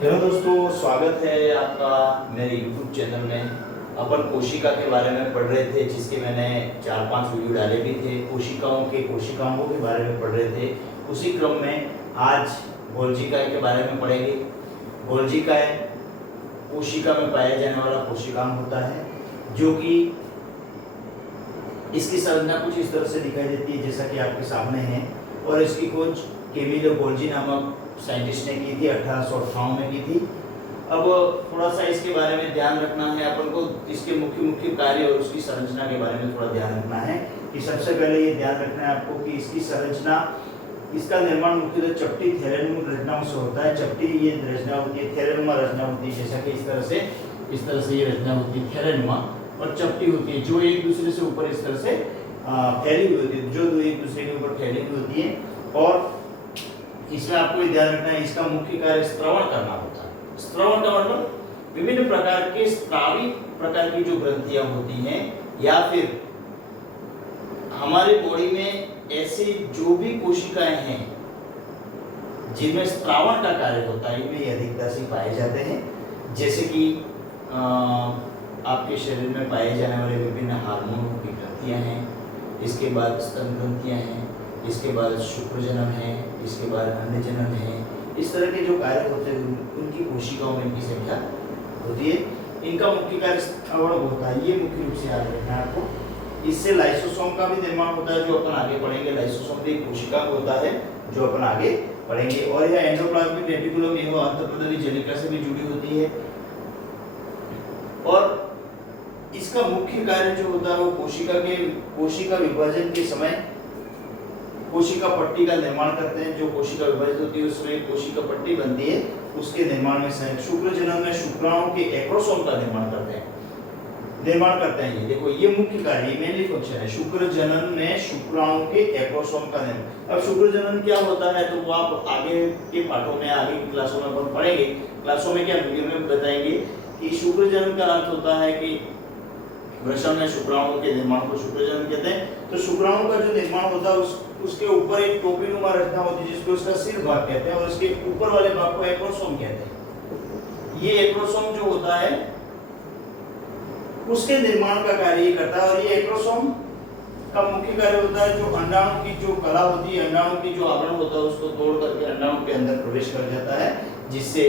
Hello दोस्तों, स्वागत है आपका मेरे YouTube चैनल में। अपन कोशिका के बारे में पढ़ रहे थे, जिसके मैंने 4-5 वीडियो डाले भी थे। कोशिकाओं के बारे में पढ़ रहे थे। उसी क्रम में आज गोल्जिकाएं के बारे में पढ़ेंगे। गोल्जिकाएं कोशिका में पाया जाने वाला कोशिकांग होता है, जो कि इसकी संरचना कुछ इस तरह से दिखाई देती है जैसा कि आपके सामने है। और इसकी खोज कैमिलो गोल्जी नामक साइंटिस्ट ने की थी, 1858 में की थी। अब थोड़ा सा इसके बारे में ध्यान रखना है अपन को, इसके मुख्य कार्य और उसकी संरचना के बारे में थोड़ा ध्यान रखना है। कि सबसे पहले ये ध्यान रखना है आपको कि इसकी संरचना, इसका निर्माण मुख्यतः चपटी थैलेनुमा रचनाओं से होता है। चपटी ये रचना होती है, थैलेनुमा रचना होती है, जैसा कि इस तरह से ये रचना होती है थैलेनुमा, और चपटी होती है जो एक दूसरे से ऊपर इस तरह से फैली हुई होती है, जो एक दूसरे के ऊपर फैली हुई होती है। और इसमें आपको ध्यान रखना है, इसका मुख्य कार्य स्त्रवण करना होता है। स्त्रवण का मतलब विभिन्न प्रकार के स्रावी प्रकार की जो ग्रंथियां होती हैं, या फिर हमारे बॉडी में ऐसी जो भी कोशिकाएं हैं जिनमें स्त्रावण का कार्य होता है, इनमें अधिकता से पाए जाते हैं। जैसे कि आपके शरीर में पाए जाने वाले विभिन्न हार्मोन की ग्रंथियां हैं, इसके बाद स्तन ग्रंथियां हैं, इसके बाद शुक्र जनन है, इसके बाद अन्य जनन है। इस तरह के जो कार्य होते हैं उनकी कोशिकाओं में इनकी संख्या होती है। इनका मुख्य कार्य स्त्रावण होता है, ये मुख्य रूप से याद रखना है आपको। इससे लाइसोसोम का भी निर्माण होता है, जो अपन आगे पढ़ेंगे। लाइसोसोम भी एक कोशिका होता है, जो अपन आगे पढ़ेंगे। और यह एंडोप्लाज्मिक रेटिकुलम एवं अंतःपदवी जनिका से भी जुड़ी होती है। और इसका मुख्य कार्य जो होता है वो कोशिका विभाजन के समय कोशिका पट्टी का निर्माण करते हैं। जो कोशिका विभाजित होती है उसमें कोशिका पट्टी बनती है, उसके निर्माण में सहायक। शुक्र जनन में शुक्राणु के एक्रोसोम का निर्माण करते हैं। ये देखो, ये मुख्य कार्य, मेनली फंक्शन है। शुक्र जनन में शुक्राणु के एक्रोसोम का निर्माण। अब शुक्र जनन क्या होता है तो वो आप आगे के पाठों में, आगे की क्लासों में अपन पढ़ेंगे। क्लासों में क्या वीडियो में बताएंगे कि शुक्र जनन का अर्थ होता है कि वृषण में शुक्राणु के निर्माण को शुक्र जनन कहते हैं। तो शुक्राणु का जो निर्माण होता है उसके ऊपर एक टोपीनुमा रचना होती है, जिसको उसका सिर भाग कहते हैं, और उसके ऊपर वाले भाग को एक्रोसोम कहते हैं। ये एक्रोसोम जो होता है उसके निर्माण का कार्य ये करता है। और ये एक्रोसोम का मुख्य कार्य होता है, जो अंडाणु की जो कला होती है, अंडाणु की जो आवरण होता है, उसको तोड़ करके अंडाणु के अंदर प्रवेश कर जाता है, जिससे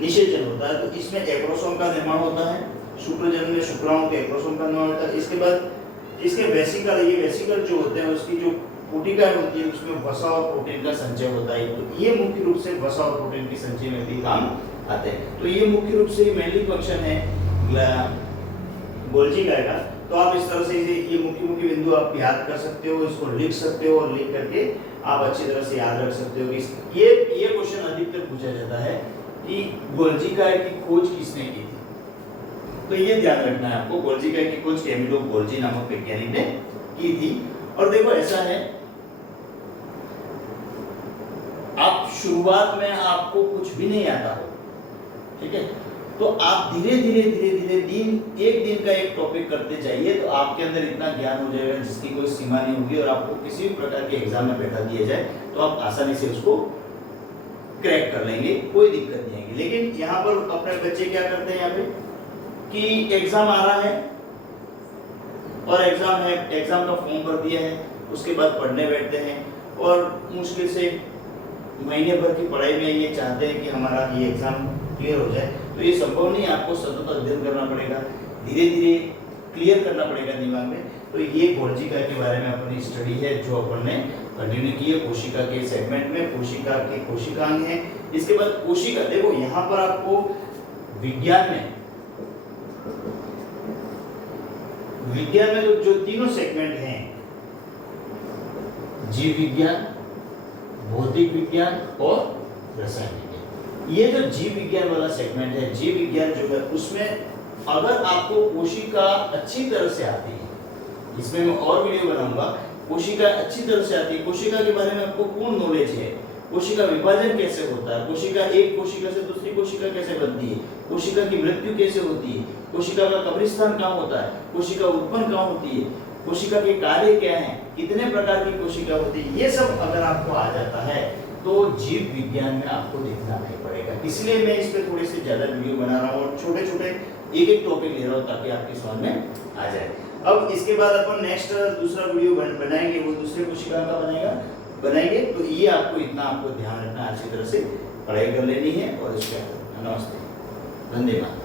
निषेचन होता है। तो इसमें एक्रोसोम का निर्माण होता है। शुक्र जनन में शुक्राणु के एक्रोसोम का निर्माण होता है। इसके बाद इसके वेसिकल जो होते हैं, उसकी जो कोटिका होती है, उसमें वसा और प्रोटीन का संचय होता है। तो ये मुख्य रूप से वसा और प्रोटीन के संचय में भी काम आते हैं। तो ये मुख्य रूप से मेनली फंक्शन है गोल्जी का। तो आप इस तरह से ये मुख्य बिंदु आप याद कर सकते हो, इसको लिख सकते हो, और लिख करके आप अच्छी तरह से याद रख सकते हो कि ये क्वेश्चन अधिकतर पूछा जाता है कि गोल्जिका की खोज किसने की थी। तो ये ध्यान रखना है आपको, गोल्जिका की खोज कैमिलो गोल्जी नामक वैज्ञानिक ने की थी। और देखो, ऐसा है, आप शुरुआत में आपको कुछ भी नहीं आता हो, ठीक है, तो आप धीरे धीरे एक दिन का एक टॉपिक करते जाइए, तो आपके अंदर इतना ज्ञान हो जाएगा जिसकी कोई सीमा नहीं होगी। और आपको किसी भी प्रकार के एग्जाम में बैठा दिया जाए तो आप आसानी से उसको क्रैक कर लेंगे, कोई दिक्कत नहीं आएगी। लेकिन यहाँ पर अपने बच्चे क्या करते हैं, यहाँ पे कि एग्जाम आ रहा है और एग्जाम का फॉर्म भर दिया है, उसके बाद पढ़ने बैठते हैं, और मुश्किल से महीने भर की पढ़ाई में ये चाहते हैं कि हमारा ये एग्जाम क्लियर हो जाए। तो ये संभव नहीं है, आपको सतत अध्ययन करना पड़ेगा, धीरे धीरे क्लियर करना पड़ेगा दिमाग में। तो ये गोल्जिका के बारे में अपनी स्टडी है, जो अपन ने कंटिन्यू की है कोशिका के सेगमेंट में। कोशिका के कोशिकांग है। इसके बाद कोशिका, देखो यहाँ पर आपको विज्ञान में जो तीनों सेगमेंट हैं, जीव विज्ञान, भौतिक विज्ञान और रसायन विज्ञान, ये जो जीव विज्ञान वाला सेगमेंट है, जीव विज्ञान जो है, उसमें अगर आपको कोशिका अच्छी तरह से आती है, इसमें मैं और वीडियो बनाऊंगा, कोशिका अच्छी तरह से आती है, कोशिका के बारे में आपको पूर्ण नॉलेज है, कोशिका विभाजन कैसे होता है, एक कोशिका से दूसरी कोशिका कैसे बनती है, कोशिका की मृत्यु कैसे होती है, कोशिका का कब्रिस्तान कहाँ होता है, कोशिका उत्पन्न कहाँ होती है, कोशिका के कार्य क्या हैं, कितने प्रकार की कोशिका होती है, ये सब अगर आपको आ जाता है तो जीव विज्ञान में आपको देखना नहीं पड़ेगा। इसलिए मैं इस पे थोड़े से ज़्यादा वीडियो बना रहा हूँ और छोटे छोटे एक एक टॉपिक ले रहा हूँ ताकि आपकी समझ में आ जाए। अब इसके बाद अपन नेक्स्ट दूसरा वीडियो बनाएंगे, वो दूसरे कोशिका का बनाएंगे। तो ये आपको इतना आपको ध्यान रखना, अच्छी तरह से पढ़ाई कर लेनी है। और इसके नमस्ते, धन्यवाद।